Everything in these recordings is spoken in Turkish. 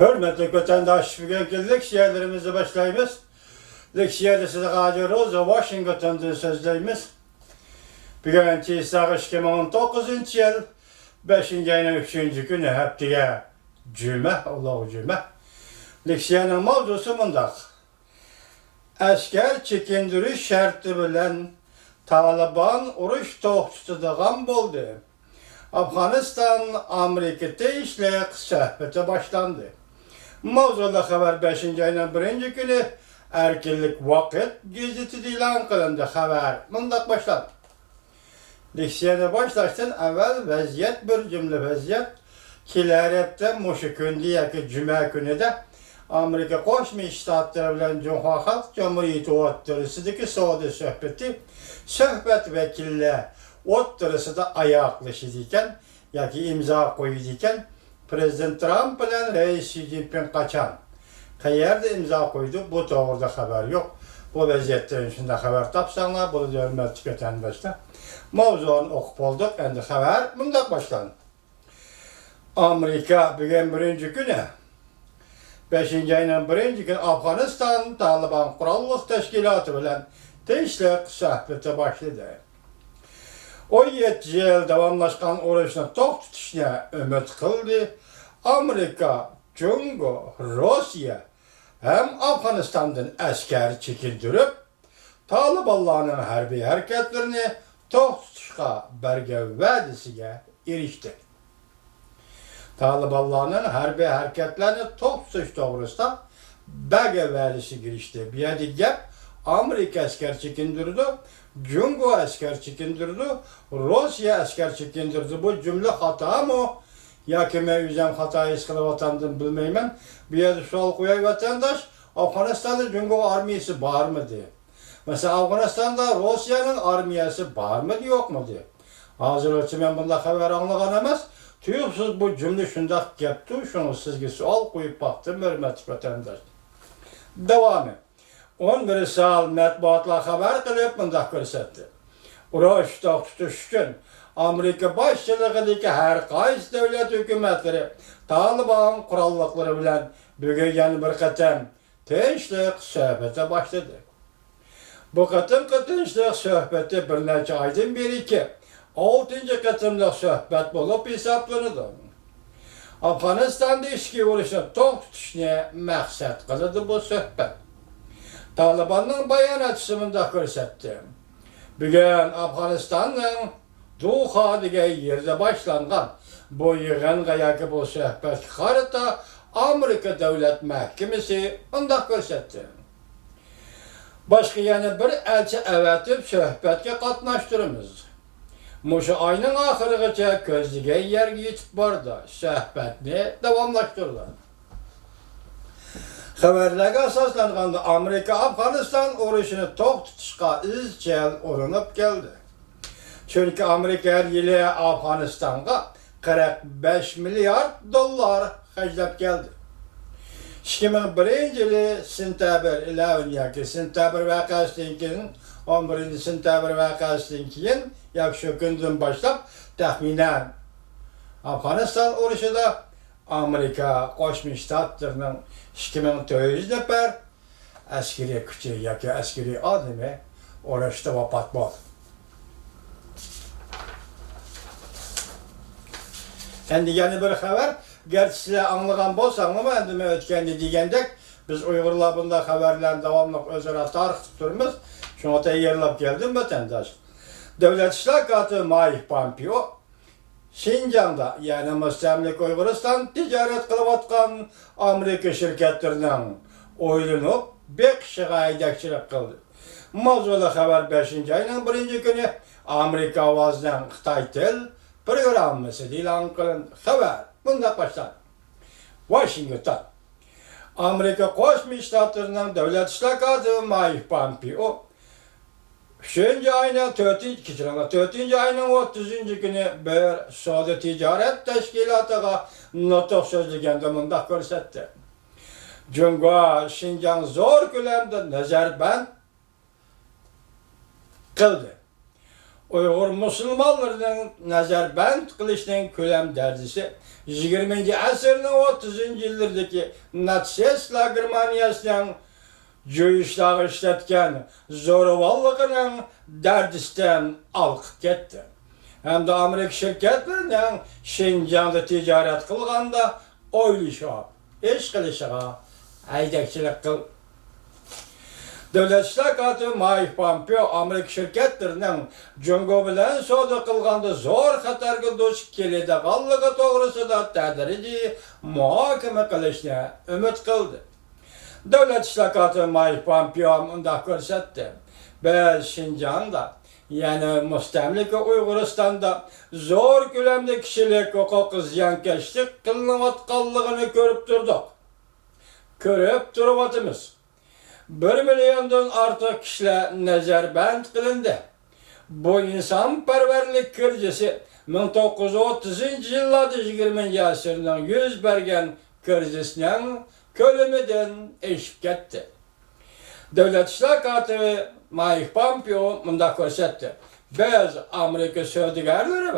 Hürmetli vatandaş, bugünkü leksiyalarımızı başlayımız. Leksiyada size qadiroz, Washington'da sözleyimiz. Bugünkü İsa'ğı 2019 yıl 5. ayının 3. günü haftaya Cuma, Allahu Cuma. Leksiyanın mavzusu mundaq. Asker çekindiriş şartı bilen Taliban uruş to'xtatadigan bo'ldi. Afg'oniston Amerika tegishli sohbati boshlandi. Mavzuda xabar 5. ayının 1. günü Erkinlik Vaqt gazetida e'lon qilindi. Xabar mundaq boshlandi. Leksiyani boshlashdan avval vaziyat bir jumla vaziyat kelar hafta mushu kunda yoki juma kunida Amerika Qo'shma Shtatlari bilan Jumhur Xalq Jamhuriyati o'rtasidagi savdo suhbat vakillar o'rtasida oyoqlashadi ekan yoki imzo qo'yadi ekan. Prezident Trump bilan Reis Xi Jinping qachon, qayerda imzo qo'ydi, bu to'g'rida xabar yo'q. Bu vaziyatdan shunda xabar topsanglar, bu hurmatli vatandoshlar. Mavzuni o'qib oldik. Endi xabar bundoq boshlandi. Amerika bugun 1. kuni 5. ayının 1. günü Afg'oniston Taliban qurolli tashkiloti bilan tegishli suhbatga boshladi. 17 yil davomlashgan urushni to'xtatishni umid qildi. Amerika, Jungo, Rossiya ham Afg'onistondan askar chekintirib, Talibanlarning harbiy harakatlarini to'xtatishga bergan va'dasiga erishdi. Talibanlarning harbiy harakatlarini to'xtatish to'g'risida bergan va'dasiga erishdi. Bu yerda gap Amerika askar chekintirdi, Jungo askar chekintirdi, Rossiya askar chekintirdi. Bu jumla xatomi yoki men o'zim xato his qilayotgandim bilmayman. Bu yerda savol qo'yay vatandosh, Afg'onistonda Jungo armiyasi bormi deydi. Mesela Afganistan'da Rusya'nın armiyası var mı yok mu diye. Hazırlıkçı ben bunda haber anlayan emas. Tüyüpsüz bu cümle şundak yaptı. Şunu sizge sual koyup baktım. Hürmetli vatandaş. Devamı. 11 sal matbuatla haber kılıp bunda görsetti. Uruş tutuş için Amerika başçılığındaki her qaysi devlet hükümetleri Taliban kurallıkları bilen bugün yani bir qatam tinchlik sohbete başladı. Bu qatımlıq söhbəti bir neçə aydan beri ki, 6. qatımlıq söhbət olub hesablanıdı. Afganistan'da işki vuruşunu to'xtatishni maqsad qiladi bu söhbət. Talibanның bayanatçısı bunda ko'rsatdi. Bugun Afganistanның Doha degan yerda boshlangan bu yig'inga yoki bu söhbət qarata Amerika Davlat Mahkamasi bunda ko'rsatdi. Başka yani bir elçi evetip söhbetke qatnaştırımız. Muşu ayının ahırıgacha ko'zlagan yerga yetib bordi. Söhbetni davomlashtirdi. Xabarlarga asoslanganda Amerika Afg'oniston urushini to'xtatishga izchil urinib keldi. Chunki Amerika har yili Afg'onistonga 45 milliard dollar xarjlab keldi. 2001 yılı sentabr 11 yoki sentabr vaqasidan keyin 11 sentabr vaqasidan keyin yoki shu kundan boshlab taxminan Afg'oniston urushida Amerika Qo'shma Shtatlarining 2400 nafar askariy kuchi yoki askariy odami urushda vafot bo'ldi. Endi yana bir xabar. Gerçi size anlayan bolsam ama endime ötkendi degandek biz Uyg'urlar bunda haberlerini devamlı özara tarix tuturmiz. Şuna tayyorlab geldim vatandaş. Devlet İşler Katı Mike Pompeo Şinjan'da yani müstemlik Uyg'uriston ticaret qilayotgan Amerika şirketlerining o'ylanib 5 kishiga haydakchilik qildi. Mavzuda xabar 5. ayning 1. kuni Amerika ovozining Xitoy til programmasida e'lon qilindi. Xabar bunda başladı. Washington. Amerika Qo'shma Shtatlarining Davlat ishlar kotibi Mike Pompeo 3. ayının 4. ayının 30. günü bir savdo tijorat tashkilotiga nutq so'zlaganda bunda ko'rsatdi. Jungo Xinjiang zo'r ko'lamda nazarband qildi. Uyghur musulmonlarining nazarband qilishining ko'lam darajasi 20 asrning 30 yillardagi natsistlar Germaniyasining joyishlarga ishlatgan zo'ravonligining dardisidan olqib ketdi. Hamda Amerika şirketlerining Şinjan'da ticaret qilganda o'ylashiga, ish qilishiga haydakchilik qil. Devlet İştirakatı Mike Pompeo Amerika şirketlerining Jungo bilan savdo qilganda zo'r xatarga duch keladiganligi to'g'risida tadrijiy muhokama qilishni umid qildi. Devlet İştirakatı Mike Pompeo undaq ko'rsatdi. Biz Şinjan'da, yani mustamlika Uyg'uristonda zo'r ko'lamda kishilik huquqi ziyonkashlik qilinayotganligini ko'rib turdik. Ko'rib turibmiz. 1 milyondan ortiq kishilar nazarband qilindi. Bu insonparvarlik krizisi 1930-yillarda 20-asrning yuz bergan krizisining ko'lamidan eshib ketdi. Devlet İştirakatı Mike Pompeo bunda ko'rsatdi. Biz Amerika savdogarlari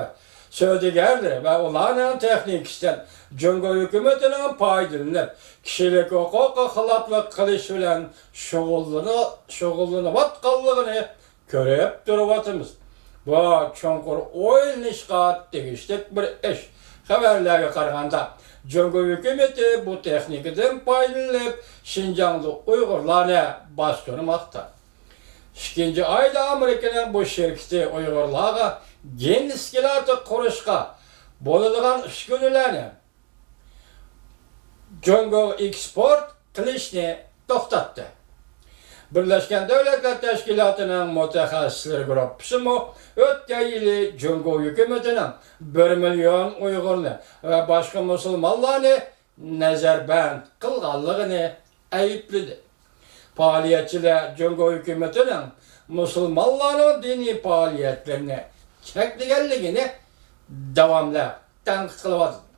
ve ularning texnikasidan Jungo hukumatining foydalanib, kishilik huquqi xiloflik qilish bilan shug'ullanayotganligini ko'rib turibmiz. Bu chonqur o'ylanishga tegishli bir ish. Xabarlarga qaraganda Jungo hukumati bu texnikadan foydalanib, Şinjan'da Uyg'urlarni bostirmoqda. 2 ayda Amerika'nın bu şirketi Uyg'urlarga gen iskilati qurishga bo'ladigan uskunalarni Jungo eksport qilishni to'xtatdi. Birleşken Devletler Teşkilatı'nın mutaxassislar gruppasi o'tgan yili Jungo hukumatining 1 milyon Uyg'urni va boshqa musulmonlarni nazarband qilganligini aybladi. Faaliyetçiler Jungo hukumatının musulmonlarning diniy faoliyatlarini cheklaganligini davomli tanqid qilyapti.